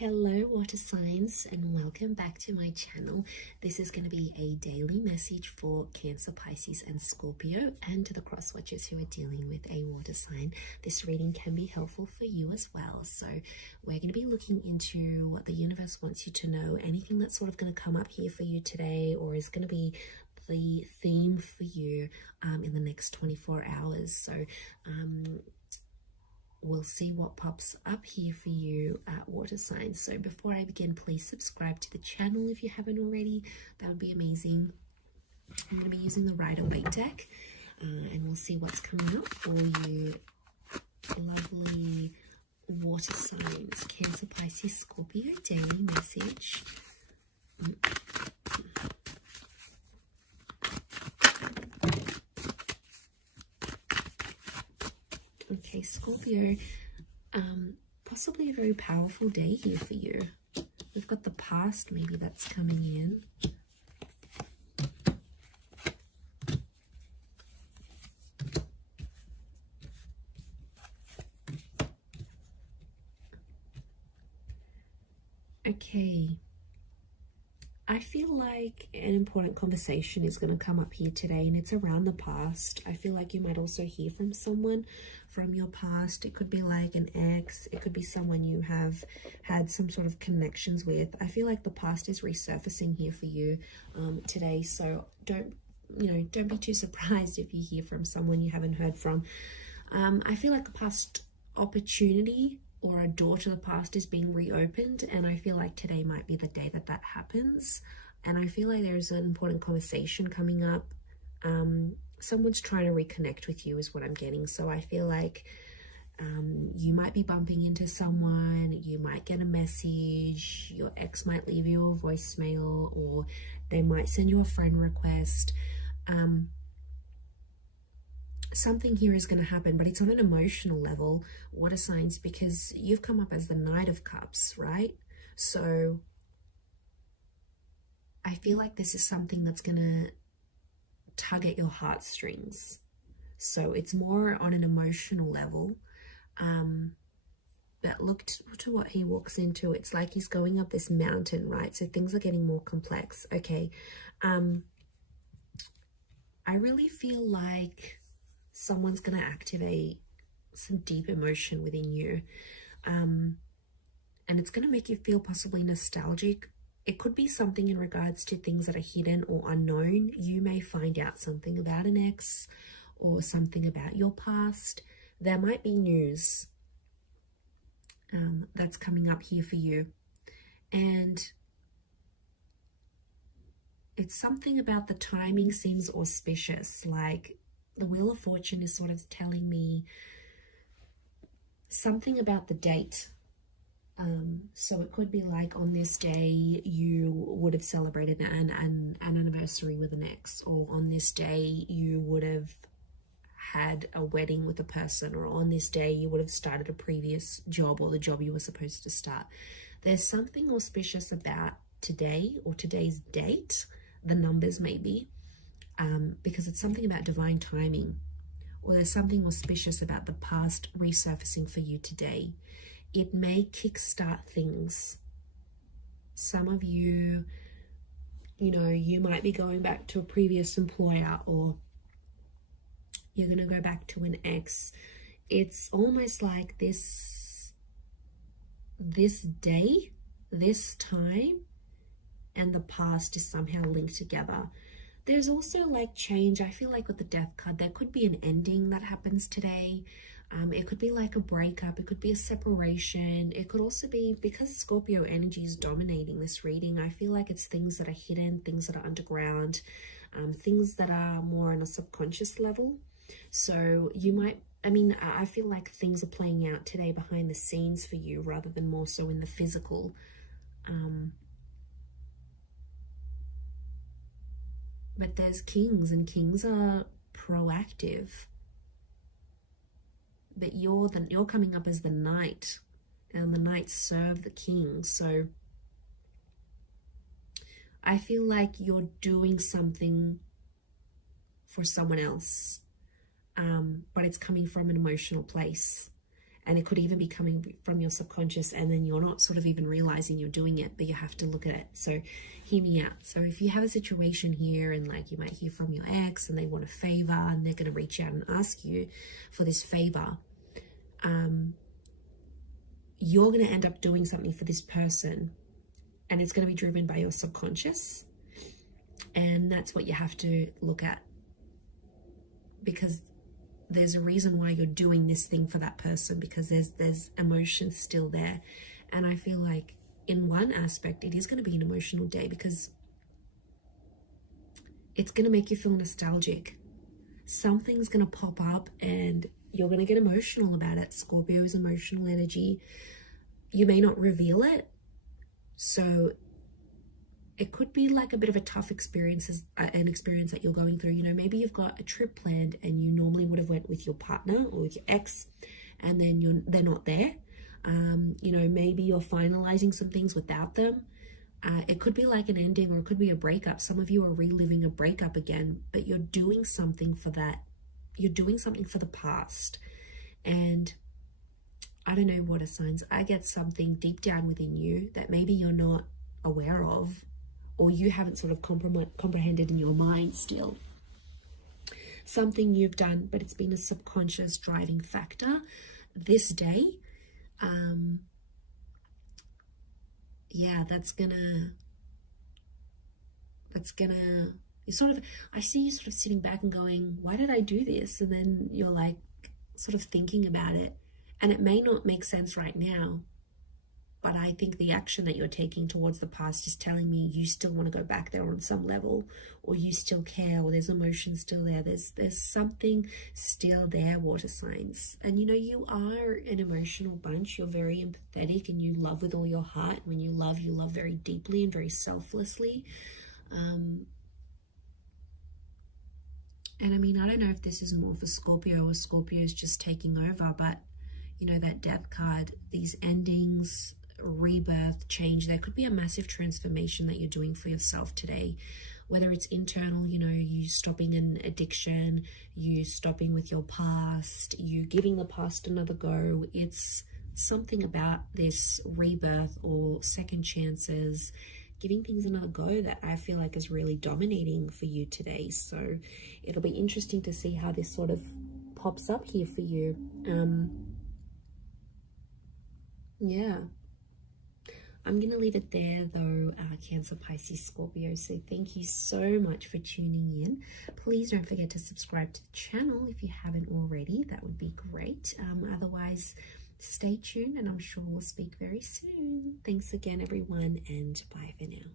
Hello water signs, and welcome back to my channel. This is going to be a daily message for Cancer, Pisces and Scorpio, and to the cross watchers who are dealing with a water sign. This reading can be helpful for you as well. So we're going to be looking into what the universe wants you to know, anything that's sort of going to come up here for you today, or is going to be the theme for you in the next 24 hours. So we'll see what pops up here for you at water signs. So before I begin, please subscribe to the channel if you haven't already. That would be amazing. I'm going to be using the Rider-Waite deck, and we'll see what's coming up for you lovely water signs. Cancer, Pisces, Scorpio, daily message. Okay, Scorpio, possibly a very powerful day here for you. We've got the past maybe that's coming in. Okay. I feel like an important conversation is going to come up here today, and it's around the past. I feel like you might also hear from someone from your past. It could be like an ex. It could be someone you have had some sort of connections with. I feel like the past is resurfacing here for you today. So don't be too surprised if you hear from someone you haven't heard from. I feel like a past opportunity or a door to the past is being reopened, and I feel like today might be the day that that happens. And I feel like there's an important conversation coming up. Someone's trying to reconnect with you is what I'm getting. So I feel like you might be bumping into someone, you might get a message, your ex might leave you a voicemail, or they might send you a friend request. Something here is going to happen, but it's on an emotional level, water signs, because you've come up as the Knight of Cups, right? So I feel like this is something that's going to tug at your heartstrings. So it's more on an emotional level. But look to what he walks into. It's like he's going up this mountain, right? So things are getting more complex. Okay. I really feel like someone's going to activate some deep emotion within you. And it's going to make you feel possibly nostalgic. It could be something in regards to things that are hidden or unknown. You may find out something about an ex or something about your past. There might be news that's coming up here for you. And it's something about the timing seems auspicious. Like the Wheel of Fortune is sort of telling me something about the date. So it could be like on this day you would have celebrated an anniversary with an ex, or on this day you would have had a wedding with a person, or on this day you would have started a previous job or the job you were supposed to start. There's something auspicious about today or today's date, the numbers maybe. Because it's something about divine timing, or there's something auspicious about the past resurfacing for you today. It may kickstart things. Some of you, you might be going back to a previous employer, or you're going to go back to an ex. It's almost like this day, this time, and the past is somehow linked together. There's also like change. I feel like with the Death card, there could be an ending that happens today. It could be like a breakup. It could be a separation. It could also be, because Scorpio energy is dominating this reading, I feel like it's things that are hidden, things that are underground, things that are more on a subconscious level. So you might, I feel like things are playing out today behind the scenes for you rather than more so in the physical. But there's kings, and kings are proactive. But you're coming up as the knight, and the knights serve the king. So I feel like you're doing something for someone else, but it's coming from an emotional place. And it could even be coming from your subconscious, and then you're not sort of even realizing you're doing it, but you have to look at it. So hear me out. So if you have a situation here, and like you might hear from your ex and they want a favor, and they're going to reach out and ask you for this favor, you're going to end up doing something for this person, and it's going to be driven by your subconscious. And that's what you have to look at, because there's a reason why you're doing this thing for that person, because there's emotions still there. And I feel like in one aspect it is going to be an emotional day, because it's going to make you feel nostalgic. Something's going to pop up and you're going to get emotional about it. Scorpio is emotional energy. You may not reveal it, so it could be like a bit of a tough experience, an experience that you're going through. You know, maybe you've got a trip planned and you normally would have went with your partner or with your ex, and then they're not there. You know, maybe you're finalizing some things without them. It could be like an ending, or it could be a breakup. Some of you are reliving a breakup again, but you're doing something for that. You're doing something for the past. And I don't know, water signs, I get something deep down within you that maybe you're not aware of, or you haven't sort of comprehended in your mind still. Something you've done, but it's been a subconscious driving factor this day. Yeah, that's gonna, you sort of, I see you sort of sitting back and going, why did I do this? And then you're like sort of thinking about it, and it may not make sense right now, but I think the action that you're taking towards the past is telling me you still want to go back there on some level, or you still care, or there's emotion still there. There's something still there, water signs. And you know, you are an emotional bunch. You're very empathetic and you love with all your heart. When you love very deeply and very selflessly. And I mean, I don't know if this is more for Scorpio, or Scorpio is just taking over, but you know, that death card, these endings, rebirth, change, there could be a massive transformation that you're doing for yourself today, whether it's internal, you know, you stopping an addiction, you stopping with your past, you giving the past another go. It's something about this rebirth or second chances, giving things another go, that I feel like is really dominating for you today. So it'll be interesting to see how this sort of pops up here for you. Yeah, I'm going to leave it there though, Cancer, Pisces, Scorpio. So thank you so much for tuning in. Please don't forget to subscribe to the channel if you haven't already. That would be great. Otherwise, stay tuned, and I'm sure we'll speak very soon. Thanks again, everyone, and bye for now.